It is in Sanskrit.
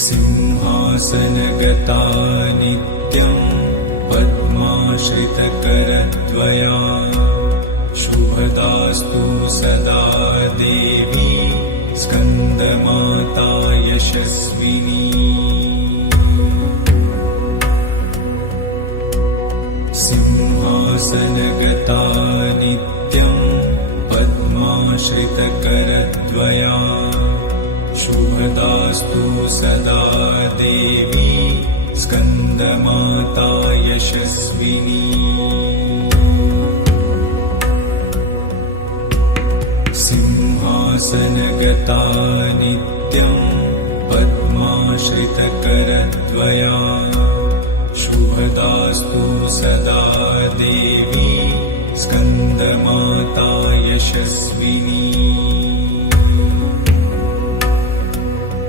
सिंहासनगता नित्यं पद्माश्रितकरद्वया शुभदास्तु सदा देवी स्कन्दमाता यशस्विनी। सिंहासनगता नित्यं पद्माश्रितकरद्वया शुभदास्तु सदा देवी स्कन्दमाता यशस्विनी। सिंहासनगता नित्यं पद्माश्रितकरद्वया शुभदास्तु सदा देवी स्कन्दमाता यशस्विनी।